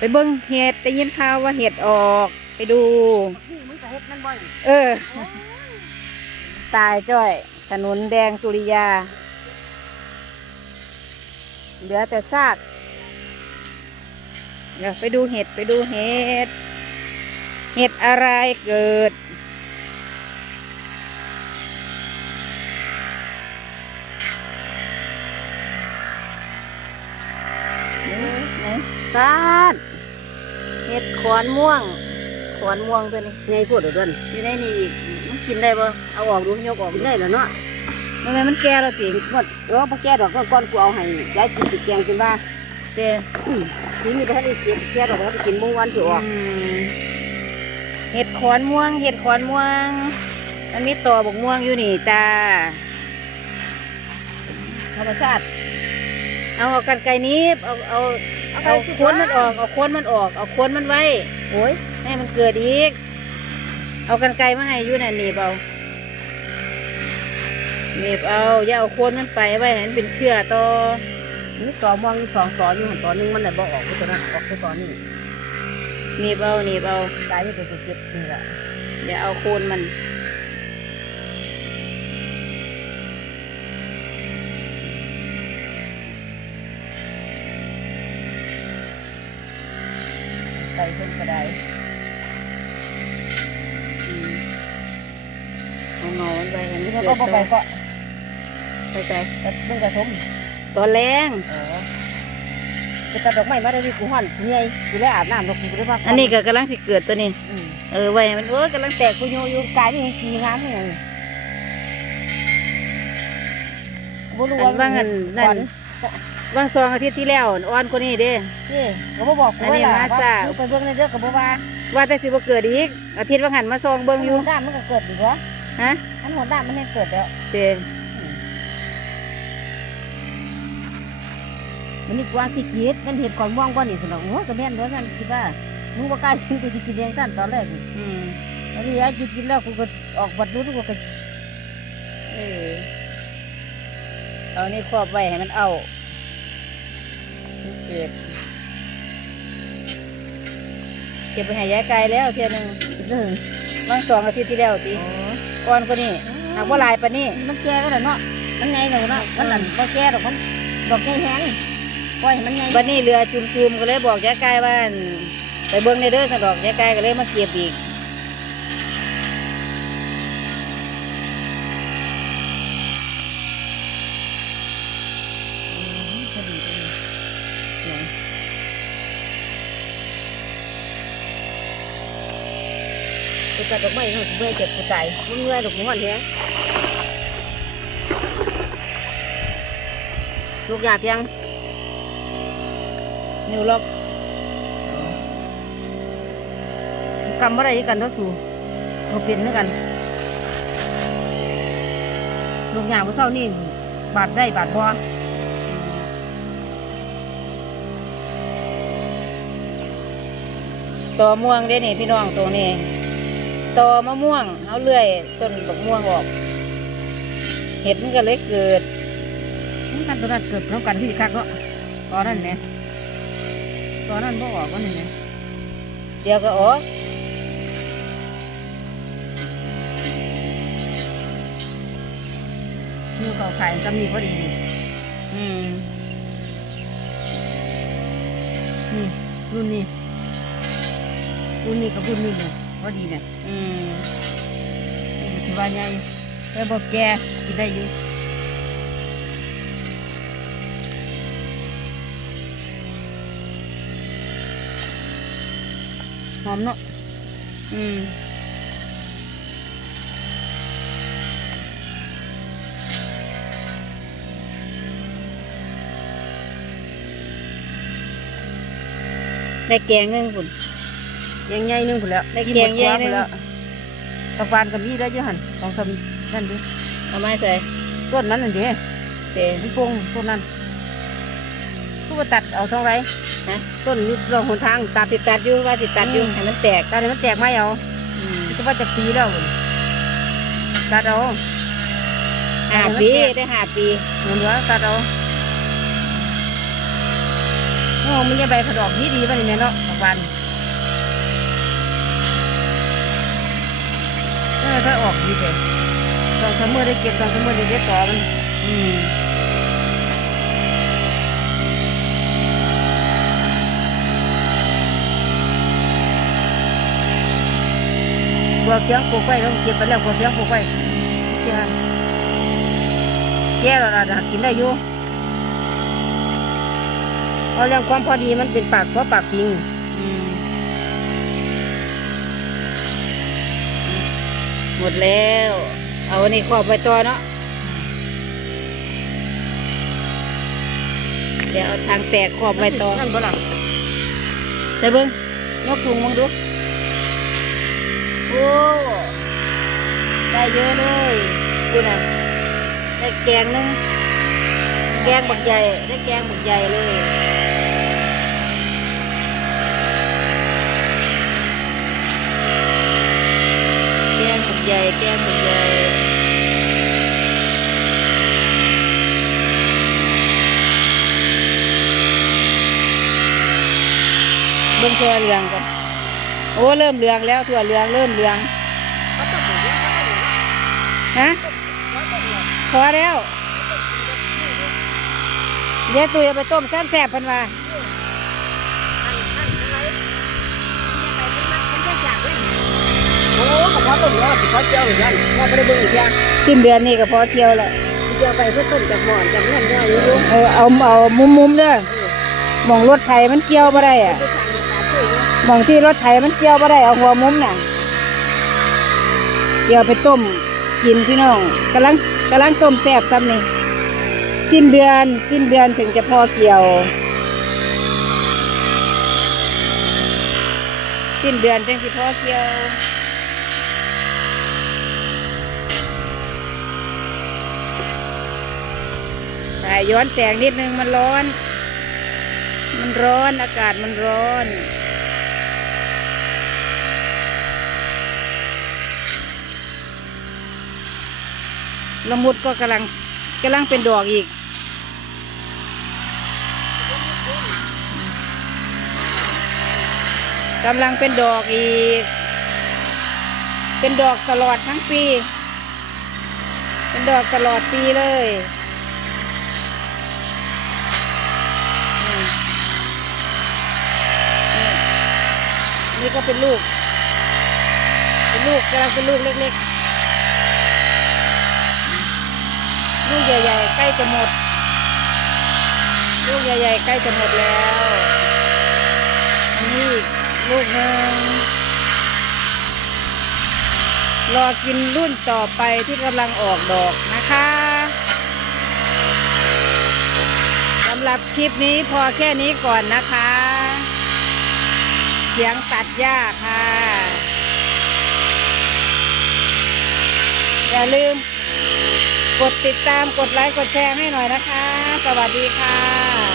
ไปเบิ้งเห็ดได้ยินข่าวว่าเห็ดออก ไปดูนี่มึงจะเฮ็ดนั่นบ่อยเออ ตายจ้อย ถนนแดงสุริยา เหลือแต่ซากเดี๋ยวไปดูเห็ดไปดูเห็ด เห็ดอะไรเกิด ไหนตาด เห็ดขอนม่วง ขอนม่วงตัวนี้ไงพูดเดี๋ยวเดินอยู่ในนี่อีกมันกินได้ปะเอาออกดูยกออกกิดูนได้แล้วเนาะมันไงมันแก่แล้วติหมดเออบ่แก่ดอกก้อนกูเอาให้ยายกินสิแกงกินว่าเจ้อืมนี่มีไปให้ได้กินแก่ดอกแล้วไปกินมื้อวันสิออกอืมเห็ดขอนม่วง เห็ดขอนม่วง มันมีต่อบกม่วงอยู่นี่จ้าธรรมชาติ เอาเอากันไก่นี้เอาเอา เอาโค้นมันออก เอาโค้นมันออก เอาโค้นมันไว้ โอ้ยให้มันเกิดอีก เอากันไกลมาให้อยู่น่ะหนีบเอาหนีบเอา อย่าเอาโคนมันไปไว้ให้มันเป็นเชื้อต่อนี่ต่อมองอยู่สองต่ออยู่หั่นต่อหนึงมันได้บ่ออกไปตัวนั้นออกไปต่อนี้หนีบเอาหนีบเอาตายที่ตัวเจ็บนี่แหละอย่าเอาโคนมัน พิ่นก็ได้อืมเอาเงามันไปให้มันแล้วเกิก็ดบ่ต่ไปอก็ไปใส่แต่เพิ่นก็ทมตอนแรงเออไปตัดดอกไม้มาได้ดิกูฮ้อนกูเหนื่อยกูเลยอาบน้ำดอกกูบ่ได้พักผ่อันนี้ก็กำลังสิเกิดตัวนี้อืมเออไว้ให้มันเออกำลังแตกกูโยอยู่กายนี่ขี้งามนี่ไงบ่รู้อัว่านว่างันนั่น วางสองอาทิตย์ที่แล้วอ่อนกว่านี้เด้ นี่ก็บ่บอกกูอันนี้ว่าล่ะมาจ้าว่าไปเบิ่งในเด้อก็บ่ว่าว่าแต่สิบ่เกิดอีก อาทิตย์ว่าหันมาซองเบิ่งอยู่หัวด้ามมันก็เกิดอีกเหรอฮะอันหัวด้ามมันยังเกิดแล้วเด้มันนี่กว่าสิกิดมันเห็ดก่อนม่วงก่อนนี่สนองโอ้ยก็แม่นเด้อนั่นคิดว่ามึงบ่กล้ากินกูสิกินเองซั่นตอนแรกนี่อืมตอนนี้ยายกินกินแล้วกูก็ออกบัดรู้กูก็เออเอานี่ครอบไว้ให้มันเอามัน เกิดเก็บไปให้ยายไก่แล้วเทียหนึงเออวางสองอาทิตย์ที่แล้วติโอ้ก่อนกว่านี้หากว่าลายปานนี้มันแก่ก็แล้วเนาะมันไงแล้วเนาะมันนั่นบ่แก่ดอกมันดอกใหญ่แฮงปล่อยให้มันไงบัดนี้เรือจุ่มๆก็เลยบอกยายไก่ว่าอั่นไปเบิ่งในเด้อสะดอกยายไก่ก็เลยมาเก็บอีก พอดีพอดีไหน ไปตัดอกไม้เนาะเมื่อยเจ็บกูตายมันเมื่อยดอกหัวแฮงลูกยาเพียงนิวล็อกกำอะไรกันเท่าสูเขาเป็นด้วยกันลูกหยาผู้เศร้านี่บาดได้บาดบอตอม่วงเด้นี่พี่น้องตรงนี้ ตอมะม่วงเอาเลื่อย ต้นบักม่วงออก เห็ดมันก็เลยเกิดนี่กันตัวนั้นเกิดพร้อมกันที่คักเนาะตอนนั้นเนี่ยตอนนั้นบ่ออกว่านี่เนี่ยเดี๋ยวก็ออกมือเขาขายจำนี่พอดีนี่อืมนี่รุ่นนี้รุ่นนี้กับรุ่นนี้เนี่ยพอดีเนี่ย อืมนี่ก็ถือว่าใหญ่แต่บ่แก่กินได้อยู่หอมเนาะอืมได้แกงหนึงคุณ แยงใหญ่หนึงพุ่นแล้วได้แกงใหญ่หนึ่งพุ่แล้วตะปานกับมีได้เยอะหันสองสามนั่นดิเอาไม้ใส่ต้นนั้นนั่นดิเต็มพี่โป่งต้นนั้นผู้ว่าตัดเอาเท่าไหรฮะต้นนี้เราหนทางตัดสิตัดอยู่ว่าสิตัดอยู่อืมให้มันแตกตัดให้มันแตกไหมเอาอืมคิดว่าจะปีแล้วตัดเอาห้าปีได้ห้าปีเหมือนว่าตัดเอาโอ้อ้มันจะใบขดอกดีดีๆป่ะนี่แม่เนาะบางวัน เออถ้าออกดีเลยตอนสมมติได้เก็บตอนสมมติได้เด็ดต่อมันอืมบัวเคียงปลูกไว้ต้องเก็บไปแล้วบัวเคียงปลูกไว้เจ้าแก่แล้วนะกินได้อยู่เอาเรื่องความพอดีมันเป็นปากเพราะปากจริง หมดแล้ว เอาอันนี้ขอบไปต่อเนาะเดี๋ยวเอาทางแตกขอบไปต่อนั่นบ่ล่ะใส่เบิ้งยกถุงมึงดูโอ้ได้เยอะเลยกูน่ะได้แกงหนึงแกงบักใหญ่ได้แกงบักใหญ่เลย แกงบักใหญ่แกงบักใหญ่เบิ่งทั่วเหลืองก่อนโอ้เริ่มเหลืองแล้วทั่วเหลืองเริ่มเหลืองฮะพอแล้วเดี๋ยวตุยเอาไปต้มแซ่บๆพันว่า โอ้กับพ่อต้มยอดพ่อเจียวอย่างนั้นพ่อไม่ได้เบิ่งอีกอย่างสิ้นเดือนนี้ก็พอเที่ยวแล้วเจียวไปเพื่อต้มจากหม้อนจากนั่นเนี่ยอยู่อยู่เออเอาเอามุมมุมๆเด้อหมองรถไถมันเกี่ยวบ่ได้อะไปทางในตาช่วยอยู่หมองที่รถไถมันเกี่ยวบ่ได้เอาหัวมุมน่ะเดี๋ยวไปต้มกินพี่น้องกำลังกำลังต้มแซ่บซ้ำนี่สิ้นเดือนสิ้นเดือนถึงจะพอเกี่ยว สิ้นเดือนจึงสิพอเกี่ยว แต่ย้อนแสงนิดนึงมันร้อน มันร้อนอากาศมันร้อน ละมุดก็กำลังกำลังเป็นดอกอีกกำลังเป็นดอกอีก เป็นดอกตลอดทั้งปี เป็นดอกตลอดปีเลย นี่นี่ก็เป็นลูก เป็นลูกกำลังเป็นลูกเล็กๆ ลูกใหญ่ ๆ ใกล้จะหมด ลูกใหญ่ ๆ ใกล้จะหมดแล้ว อันนี้ลูกหนึ่งรอกินรุ่นต่อไปที่กำลังออกดอกนะคะสำหรับคลิปนี้พอแค่นี้ก่อนนะคะ สียงตัดหญ้าค่ะ อย่าลืม กดติดตามกดไลค์กดแชร์ให้หน่อยนะคะ สวัสดีค่ะ